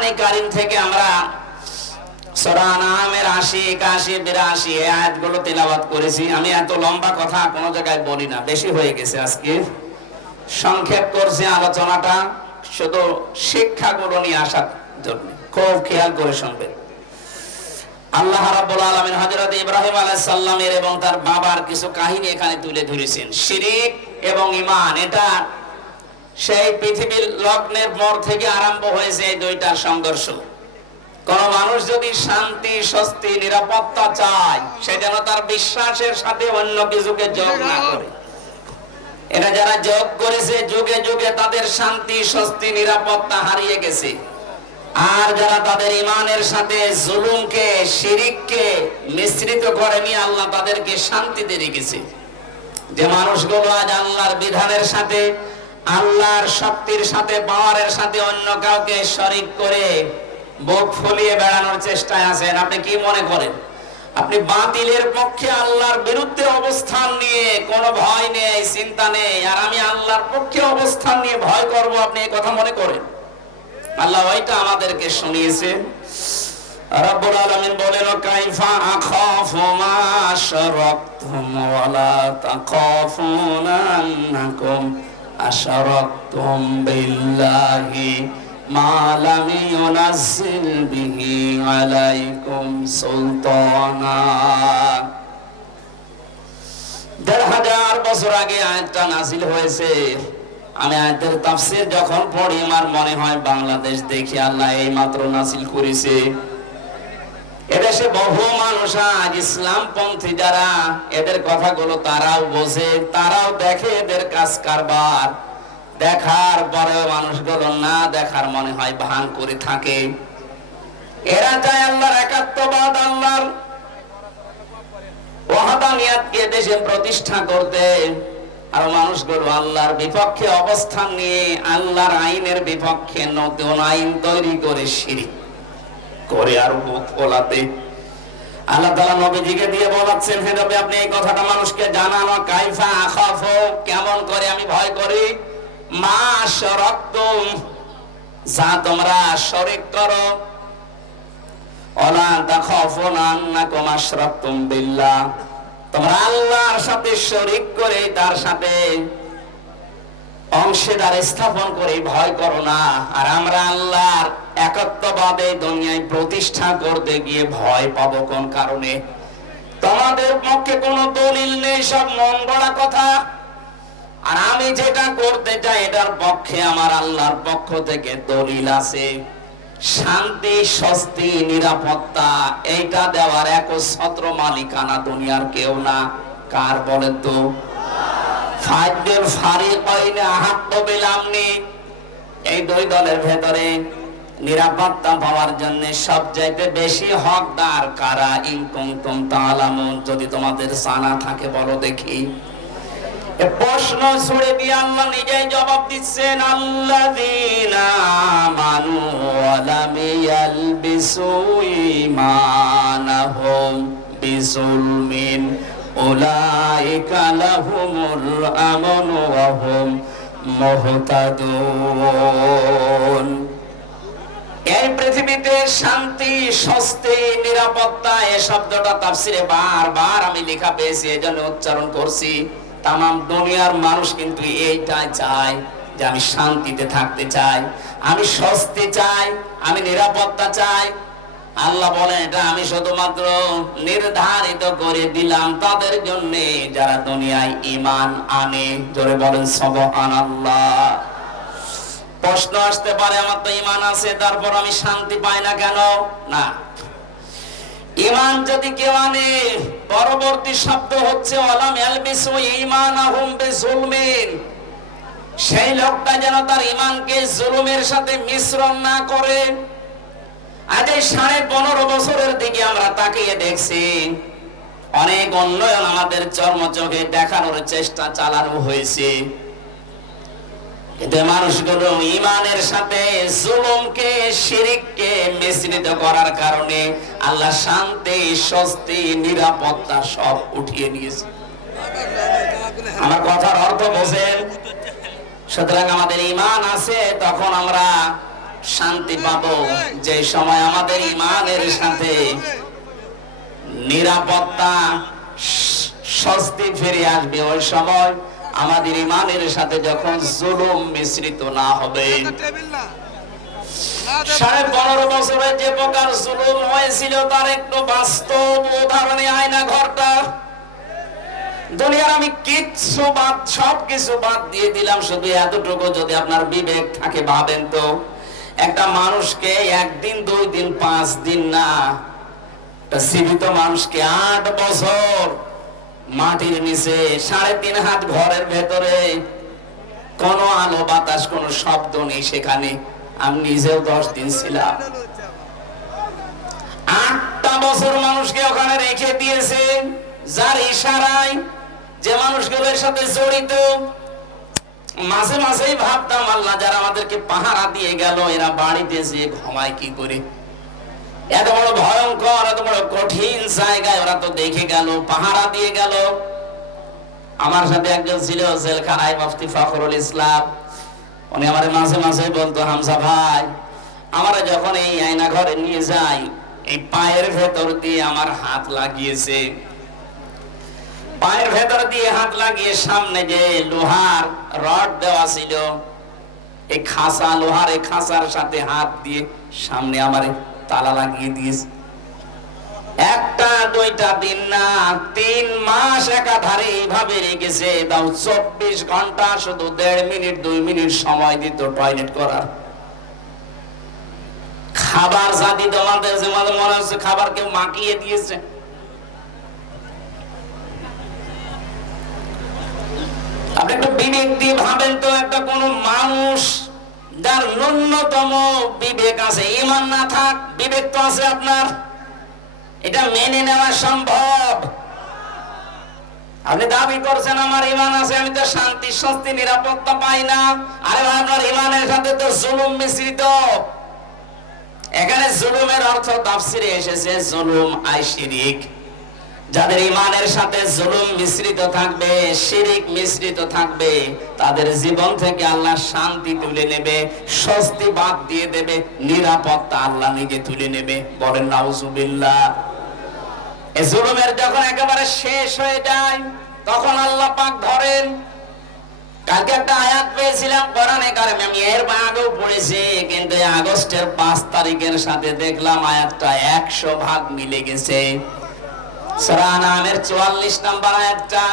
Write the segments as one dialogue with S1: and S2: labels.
S1: কোরআনে কারিম থেকে আমরা সূরা আনামের 80 81 82 এই আয়াতগুলো তেলাওয়াত করেছি। আমি এত লম্বা কথা কোনো জায়গায় বলি না, বেশি গেছে আজকে। সংক্ষেপ করছি আলোচনাটা, শুধু শিক্ষাগুলো নিয়ে আসার জন্য। খুব খেয়াল করে শুনবেন। আল্লাহ রাব্বুল হযরত ইব্রাহিম আলাইহিস এবং তার বাবার কিছু কাহিনী এখানে তুলে ধরেছেন। শিরিক এবং ঈমান, এটা সেই পৃথিবীর লগ্নের পর থেকে আরম্ভ হয়েছে এই দুইটার সংঘর্ষ। কোন মানুষ যদি শান্তি, স্বস্তি, নিরাপত্তা চায়, সে যেন তার বিশ্বাসের সাথে অন্য কিছুকে যোগ না করে। এটা যারা যোগ করেছে, যুগে যুগে তাদের শান্তি, স্বস্তি, নিরাপত্তা হারিয়ে গেছে। আর যারা তাদের ইমানের সাথে জুলুমকে, শিরিককে মিশ্রিত করেনি আল্লাহ তাদেরকে শান্তিতে রেখেছে। যে মানুষগুলো আজ আল্লাহর বিধানের সাথে আল্লাহর শক্তির সাথে, পাওয়ারের সাথে অন্য কাউকে শরিক করে বুক ফুলিয়ে বেড়ানোর চেষ্টায় আছেন। আপনি কি মনে করেন? আপনি বাতিলের পক্ষে আল্লাহর বিরুদ্ধে অবস্থান নিয়ে কোনো ভয় নেই, চিন্তা নেই, আর আমি আল্লাহর পক্ষে অবস্থান নিয়ে ভয় করব, আপনি এই কথা মনে করেন? আল্লাহ ওইটা আমাদেরকে শুনিয়েছে। রব্বুল আলামিন বলেন কাইফা আখাফু মা আশরাকতুম ওয়া লা আশরাকতুম বিল্লাহি মা লাম ইউনাজ্জিল বিহি আলাইকুম সুলতানা দেড় হাজার বছর আগে আয়াতটা নাজিল হয়েছে। আমি আয়াতের তাফসীর যখন পড়ি, আমার মনে হয় বাংলাদেশ দেখি আল্লাহ এই মাত্র নাজিল করেছে। এদেশে বহু মানুষ আজ ইসলাম পন্থী যারা, এদের কথাগুলো তারাও বোঝে, তারাও দেখে এদের কাজ কারবার। দেখার পরে মানুষগুলো না দেখার মনে হয় ভান করে থাকে। এরা চায় আল্লাহর একাত্মবাদ, আল্লাহর ওয়াহাদানিয়াতকে দেশে প্রতিষ্ঠা করতে। আর মানুষগুলো আল্লাহর বিপক্ষে অবস্থান নিয়ে, আল্লাহর আইনের বিপক্ষে নতুন আইন তৈরি করে শিরিক। করে আর মুখ ফোলাতে আল্লাহ তাআলা নবীজিকে দিয়ে বলাচ্ছেন, হে নবী, আপনি এই কথাটা মানুষকে জানানো কাইফা, আখাফ কেমন করে আমি ভয় করি। মা যা তোমরা শরিক করো। বিল্লাহ। তোমরা আল্লাহর সাথে শরিক করে তার সাথে অংশীদার স্থাপন করে ভয় করো না। আর আমরা আল্লাহর একত্ববাদে দুনিয়ায় প্রতিষ্ঠা করতে গিয়ে ভয় পাবো কোন কারণে? তোমাদের পক্ষে কোনো দলিল নেই, সব মন গড়া কথা। আর আমি যেটা করতে চাই, এটার পক্ষে আমার আল্লাহর পক্ষ থেকে দলিল আছে। শান্তি, স্বস্তি, নিরাপত্তা, এইটা দেওয়ার একছত্র মালিকানা দুনিয়ার কেউ না। কার বলেন তো? ফাইজুল ফারিকাইনে আহাক্কু বিল আমনি এই দুই দলের ভেতরে নিরাপত্তা পাওয়ার জন্য সবচাইতে বেশি হকদার কারা? ইনকুম তাআলামুন। যদি তোমাদের সানা থাকে, বলো দেখি। প্রশ্ন ছুড়ে দিয়ে আল্লাহ নিজেই জবাব দিচ্ছেন, আল্লাযীনা আমানু ওয়া লাম ইয়ালবিসু ঈমানাহুম বিজুলমিন উলাইকা লাহুমুল আমনু ওয়া হুম মুহতাদুন। এই পৃথিবীতে শান্তি, স্বস্তি, নিরাপত্তা এই শব্দটা তাফসিরে বারবার আমি লেখা পেয়েছি এই জন্য উচ্চারণ করছি। তাম দুনিয়ার মানুষ কিন্তু এইটাই চায় যে আমি শান্তিতে থাকতে চাই, আমি স্বস্তি চাই, আমি নিরাপত্তা চাই। আল্লাহ বলেন, এটা আমি শুধুমাত্র নির্ধারিত করে দিলাম তাদের জন্য, যারা দুনিয়ায় ইমান আনে। জোরে বলেন সবহান আল্লাহ প্রশ্ন আসতে পারে, আমার তো ইমান আছে, তারপর আমি শান্তি পাই না কেন? না। ইমান যদি কেউ আনে, পরবর্তী শব্দ হচ্ছে সেই লোকটা যেন তার ইমানকে জুলুমের সাথে মিশ্রণ না করে। আজ এই সাড়ে পনেরো বছরের দিকে আমরা তাকিয়ে দেখছি, অনেক উন্নয়ন আমাদের চর্মচোখে দেখানোর চেষ্টা চালানো হয়েছে। কিন্তু মানুষগুলো ইমানের সাথে জুলুমকে, শিরিককে মিশ্রিত করার কারণে আল্লাহ শান্তি, স্বস্তি, নিরাপত্তা সব উঠিয়ে নিয়েছে। আমার কথার অর্থ বোঝেন, সুতরাং আমাদের ইমান আছে, তখন আমরা শান্তি পাবো। যে সময় আমাদের ইমানের সাথে নিরাপত্তা, স্বস্তি ফিরে আসবে, ওই সময় আমাদের ইমানের সাথে যখন জুলুম মিশ্রিত না হবে সাড়ে পনেরো বছরে যে প্রকার জুলুম হয়েছিল তার একটু বাস্তব উদাহরণে আয়না ঘরটা। দুনিয়ার আমি কিচ্ছু বাদ সব কিছু বাদ দিয়ে দিলাম শুধু এতটুকু যদি আপনার বিবেক থাকে ভাবেন তো। একটা মানুষকে একদিন দুই দিন পাঁচ দিন না জীবিত মানুষকে আট বছর মাটির নিচে সাড়ে তিন হাত ঘরের ভেতরে। কোনো আলো বাতাস, কোনো শব্দ নেই সেখানে। আমি নিজেও দশ দিন ছিলাম। আটটা বছর মানুষকে ওখানে রেখে দিয়েছে। যার ইশারায় যে মানুষগুলোর সাথে জড়িত, মাঝে মাঝেই ভাবতাম, আল্লাহ যারা আমাদেরকে পাহারা দিয়ে গেল, এরা বাড়িতে যে ঘুমায় কি করে? এত বড় ভয়ঙ্কর, এত বড় কঠিন জায়গায় ওরা তো দেখে গেল, পাহারা দিয়ে গেল। আমার সাথে একজন ছিল জেলখানায় মুফতি ফখরুল ইসলাম। উনি আমার মাঝে মাঝে বলতো হামসা ভাই, আমরা যখন এই আয়না ঘরে নিয়ে যাই, এই পায়ের ভেতর দিয়ে আমার হাত লাগিয়েছে। পায়ের ভেতর দিয়ে হাত লাগিয়ে সামনে যে লোহার রড দেওয়া ছিল, এই খাসা লোহার এই খাসার সাথে হাত দিয়ে সামনে আমার তালা লাগিয়ে দিয়েছে। একটা, দুইটা দিন না, তিন মাস একাধারে এইভাবে রেখেছে। চব্বিশ ঘণ্টা শুধু দেড় মিনিট, দুই মিনিট সময় দিত টয়লেট করার। খাবার যে মাঝে মনে হচ্ছে খাবার কেউ মাখিয়ে দিয়েছে। আপনি একটু বিবেক দিয়ে ভাবেন তো, একটা কোন মানুষ যার ন্যূনতম বিবেক আছে ইমান না থাক, বিবেক তো আছে আপনার। এটা মেনে নেওয়া সম্ভব। আপনি দাবি করছেন, আমার ইমান আছে, আমি তো শান্তি, স্বস্তি, নিরাপত্তা পাই না। আরে আপনার ইমানের সাথে তো জুলুম মিশ্রিত। এখানে জুলুমের অর্থ তাফসিরে এসেছে, জুলুম আই শিরিক যাদের ইমানের সাথে জুলুম মিশ্রিত থাকবে, শিরিক মিশ্রিত থাকবে, তাদের জীবন থেকে আল্লাহ শান্তি তুলে নেবে, স্বস্তি বাদ দিয়ে দেবে, নিরাপত্তা আল্লাহ নিজে তুলে নেবে। বলেন, নাউজুবিল্লাহ। এই জুলুমের যখন একেবারে শেষ হয়ে যায়, তখন আল্লাহ পাক ধরেন, কালকে একটা আয়াত পেয়েছিলাম, কোরআনে কারিমে, আমি এর আগেও পড়েছি, কিন্তু আগস্টের পাঁচ তারিখের সাথে দেখলাম আয়াতটা একশো ভাগ মিলে গেছে। সূরা নামের 44 নম্বর আয়াতটা,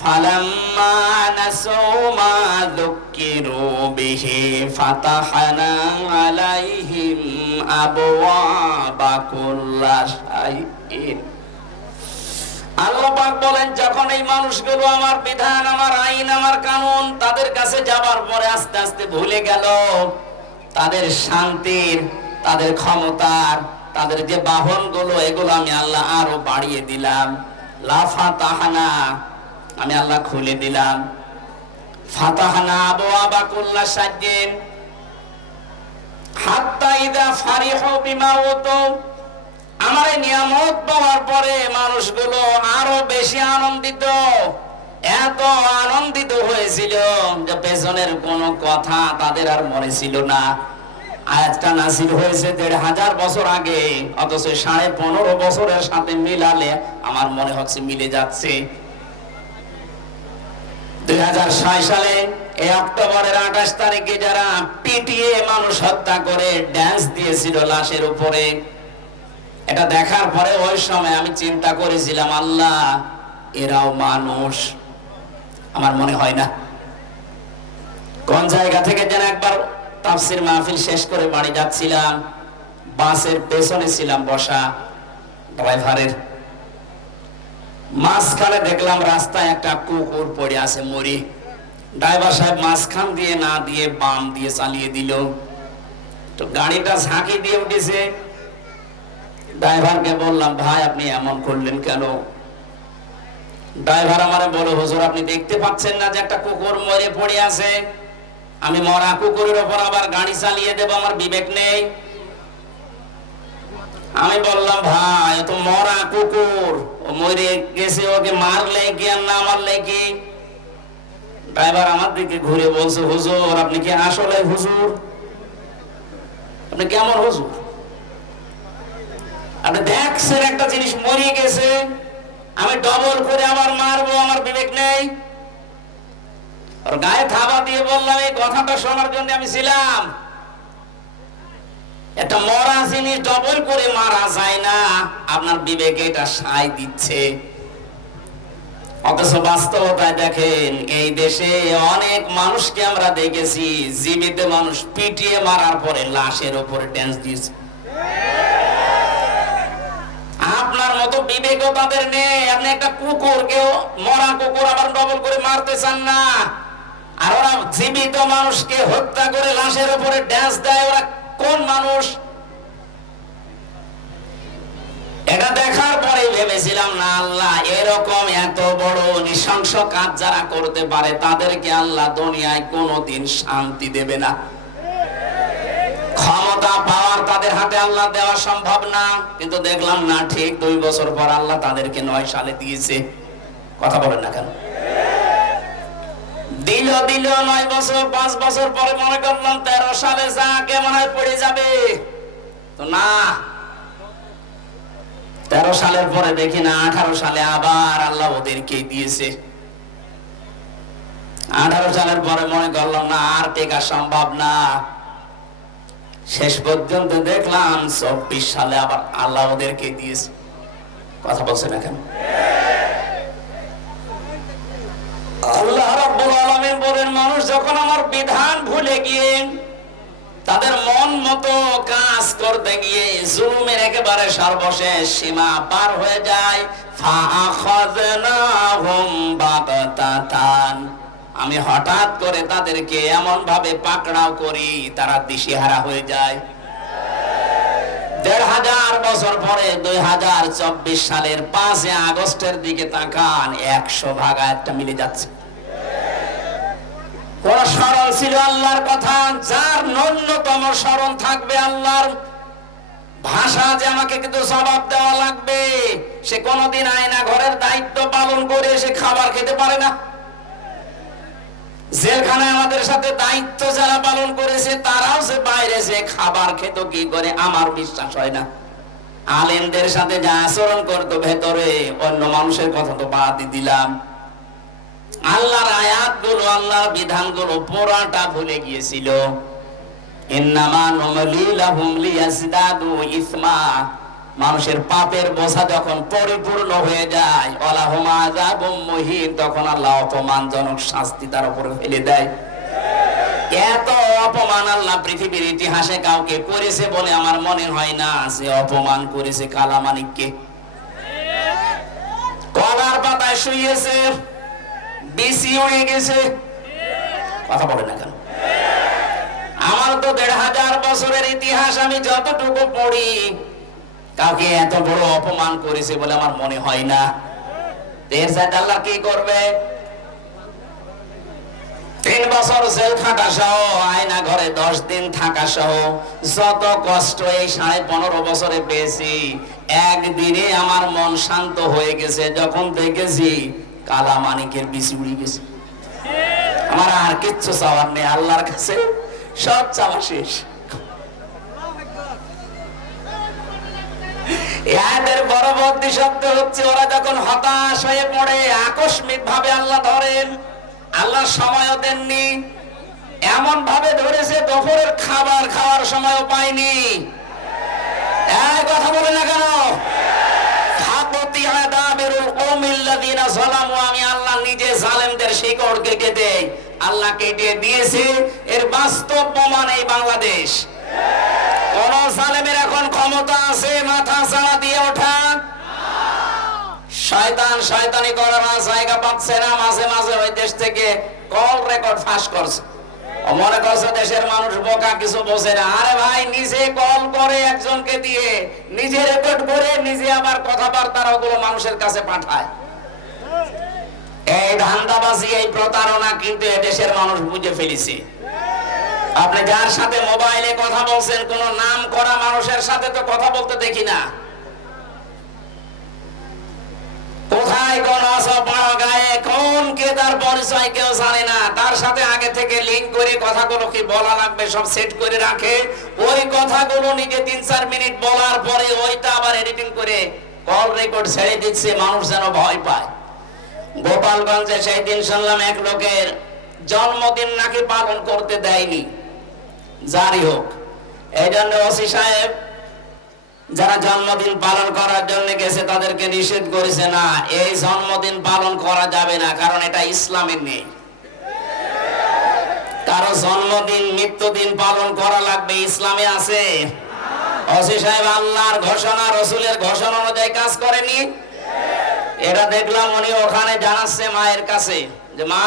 S1: ফালাম্মা নাসু মা যুক্কিরু বিহি ফাতাহনা আলাইহিম আবওয়াবা কুল্লা শাইইন। আল্লাহ পাক বলেন, যখন এই মানুষগুলো আমার বিধান, আমার আইন, আমার কানুন তাদের কাছে যাবার পরে আস্তে আস্তে ভুলে গেল, তাদের শান্তির, তাদের ক্ষমতার তাদের যে বাহনগুলো এগুলো আমি আল্লাহ আরও বাড়িয়ে দিলাম। লাফা তাহানা আমি আল্লাহ খুলে দিলাম। ফাতাহানা আবু আবা কুল্লা সাজ্জেন হাত্তা ইদা বিমা উতু। আমার নিয়ামত পাওয়ার পরে মানুষগুলো আরও বেশি আনন্দিত। এত আনন্দিত হয়েছিল যে পেছনের কোনো কথা তাদের আর মনে ছিল না। আয়াতটা নাসিল হয়েছে দেড় হাজার বছর আগে, অথচ সাড়ে পনেরো বছরের সাথে মিলালে আমার মনে হচ্ছে মিলে যাচ্ছে। দুই সালে এই অক্টোবরের আঠাশ তারিখে যারা পিটিয়ে মানুষ হত্যা করে ড্যান্স দিয়েছিল লাশের উপরে, এটা দেখার পরে ওই সময় আমি চিন্তা করেছিলাম, আল্লাহ, এরাও মানুষ। আমার মনে হয় না। কোন জায়গা থেকে যেন একবার তাফসির মাহফিল শেষ করে বাড়ি যাচ্ছিলাম, বাসের পেছনে ছিলাম বসা ড্রাইভারের। মাঝখানে দেখলাম রাস্তায় একটা কুকুর পড়ে আছে মরি। ড্রাইভার সাহেব মাঝখান দিয়ে না দিয়ে বাম দিয়ে চালিয়ে দিল। তো গাড়িটা ঝাঁকি দিয়ে উঠেছে। ড্রাইভারকে বললাম, ভাই, আপনি এমন করলেন কেন? ড্রাইভার আমারে বলে হুজুর, আপনি দেখতে পাচ্ছেন না যে একটা কুকুর মরে পড়ে আছে? আমি মরা কুকুরের ওপর আবার গাড়ি চালিয়ে দেব, আমার বিবেক নেই। আমি বললাম, ভাই তো মরা কুকুর মরে গেছে, ওকে মারলে কি আর না মারলে কি? ড্রাইভার আমার দিকে ঘুরে বলছে, হুজুর, আপনি কি আসলে হুজুর? আপনি কেমন হুজুর? আপনি দেখছেন একটা জিনিস মরে গেছে, আমি ডবল করে আবার মারবো, আমার বিবেক নেই? গায়ে থাবা দিয়ে বললাম, এই কথাটা শোনার জন্য আমি ছিলাম। একটা মরা জিনিস ডবল করে মারা যায় না। আপনার বিবেকে এটা সাই দিচ্ছে। অথচ বাস্তবতায় দেখেন, এই দেশে অনেক মানুষকে আমরা দেখেছি, জীবিত মানুষ পিটিয়ে মারার পরে লাশের উপরে ড্যান্স দিয়েছে। আপনার মতো বিবেকও তাদের নেই। আপনি একটা কুকুরকেও মরা কুকুর আবার ডবল করে মারতে চান না। আর ওরা জীবিত মানুষকে হত্যা করে লাশের উপরে ড্যান্স দেয়, ওরা কোন মানুষ? এটা দেখার পরে ভেবেছিলাম, না আল্লাহ, এরকম এত বড় নৃশংস কাজ যারা করতে পারে, তাদেরকে আল্লাহ দুনিয়ায় কোনোদিন শান্তি দেবে না। ক্ষমতা, পাওয়ার তাদের হাতে আল্লাহ দেওয়া সম্ভব না। কিন্তু দেখলাম, না, ঠিক দুই বছর পর আল্লাহ তাদেরকে নয় সালে দিয়েছে। কথা বলেন না কেন? দিল দিল নয় বছর, পাঁচ বছর পরে মনে করলাম তেরো সালে যা কেমন পড়ে যাবে। তো না, তেরো সালের পরে দেখি না, আঠারো সালে আবার আল্লাহ ওদেরকে দিয়েছে। আঠারো সালের পরে মনে করলাম না, আর টেকা সম্ভব না। শেষ পর্যন্ত দেখলাম, চব্বিশ সালে আবার আল্লাহ ওদেরকে দিয়েছে। কথা বলছে না কেন? তাদের মন মতো কাজ করতে গিয়ে জুলুমের একেবারে সর্বশেষ সীমা পার হয়ে যায় আমি হঠাৎ করে তাদেরকে এমন ভাবে পাকড়াও করি, তারা দিশেহারা হয়ে যায়। দেড় হাজার বছর পরে দুই হাজার চব্বিশ সালের পাঁচে আগস্টের দিকে তাকান, একশো ভাগা একটা মিলে যাচ্ছে। স্মরণ ছিল আল্লাহর কথা। যার ন্যূনতম স্মরণ থাকবে আল্লাহর ভাষা যে আমাকে কিন্তু দেওয়া লাগবে। সে কোনদিন আয়না ঘরের দায়িত্ব পালন করে সে খাবার খেতে পারে না। জেলখানায় আমাদের সাথে দায়িত্ব যারা পালন করেছে, তারাও সে বাইরে খাবার খেত কি করে, আমার বিশ্বাস হয় না। আলেমদের সাথে যা আচরণ করতো ভেতরে, অন্য মানুষের কথা তো বাদই দিলাম। আল্লাহর আয়াতগুলো, আল্লাহর বিধানগুলো পুরাটা ভুলে গিয়েছিল। মানুষের পাপের বোঝা যখন পরিপূর্ণ হয়ে যায় তখন আল্লাহ অপমানজনক শাস্তি তার উপরে ফেলে দেয়। এত অপমান আল্লাহ পৃথিবীর ইতিহাসে কাউকে করেছে বলে আমার মনে হয় না, সে অপমান করেছে কালামানিককে। কলার পাতায় শুয়েছে বিসি উড়ে গেছে। কথা বলে না কেন? আমার তো দেড় হাজার বছরের ইতিহাস আমি যতটুকু পড়ি, কাউকে এত বড় অপমান করেছে বলে আমার মনে হয় না। আল্লাহ কি করবে? তিন বছর জেল সহ, আয়না ঘরে দশ দিন থাকা সহ, যত কষ্ট এই সাড়ে পনেরো বছরে পেয়েছি, একদিনে আমার মন শান্ত হয়ে গেছে। যখন দেখেছি কালা মানিকের বিসি উড়ে গেছে। আমার আর কিচ্ছু চাওয়ার নেই, আল্লাহর কাছে সব চাওয়া শেষ। শব্দ হচ্ছে, ওরা যখন হতাশ হয়ে পড়ে আকস্মিক ভাবে আল্লাহ ধরেন আল্লাহ সময়ও দেননি। এমন ভাবে ধরেছে, দুপুরের খাবার খাওয়ার সময়ও পায়নি। এই কথা বলে না কেন? কওমিল্লাযিনা যালামু, আমি আল্লাহ নিজে জালেমদের কেটে আল্লাহ কেটে দিয়েছে। এর বাস্তব প্রমাণ এই বাংলাদেশ। কোন জালেমের এখন ক্ষমতা আছে, মাথা চাড়া দিয়ে ওঠা। শয়তান শয়তানি করার জায়গা পাচ্ছে না, মাঝে মাঝে ওই দেশ থেকে কল রেকর্ড ফাঁস করছে। মনে করছে দেশের মানুষ বোকা, কিছু বোঝে না। আরে ভাই, নিজে কল করে একজনকে দিয়ে নিজে রেকর্ড করে নিজে আবার কথাবার্তা ওগুলো মানুষের কাছে পাঠায়। এই ধান্দাবাজি, এই প্রতারণা কিন্তু মানুষ বুঝে ফেলেছে। আপনি যার সাথে মোবাইলে কথা বলছেন, কোন নাম করা মানুষের সাথে তো কথা বলতে দেখি না। কে তার পরিচয় কেউ জানে না। তার সাথে আগে থেকে লিঙ্ক করে কি লাগবে, সব সেট করে রাখে। ওই তিন চার মিনিট বলার পরে ওইটা আবার এডিটিং করে কল রেকর্ড ছেড়ে দিচ্ছে, মানুষ যেন ভয় পায়। গোপালগঞ্জে সেই দিন শুনলাম এক লোকের জন্মদিন নাকি পালন করতে দেয়নি। জারি হোক, এই জন্য ওসি সাহেব, যারা জন্মদিন পালন করার জন্য গেছে তাদেরকে নিষেধ করেছে, না, এই জন্মদিন পালন করা যাবে না, কারণ এটা ইসলামের নেই। কারও জন্মদিন, মৃত্যুদিন পালন করা লাগবে, ইসলামে আছে? ওসি সাহেব আল্লাহর ঘোষণা, রসুলের ঘোষণা অনুযায়ী কাজ করেনি? এটা দেখলাম উনি ওখানে জানাচ্ছে মায়ের কাছে যে মা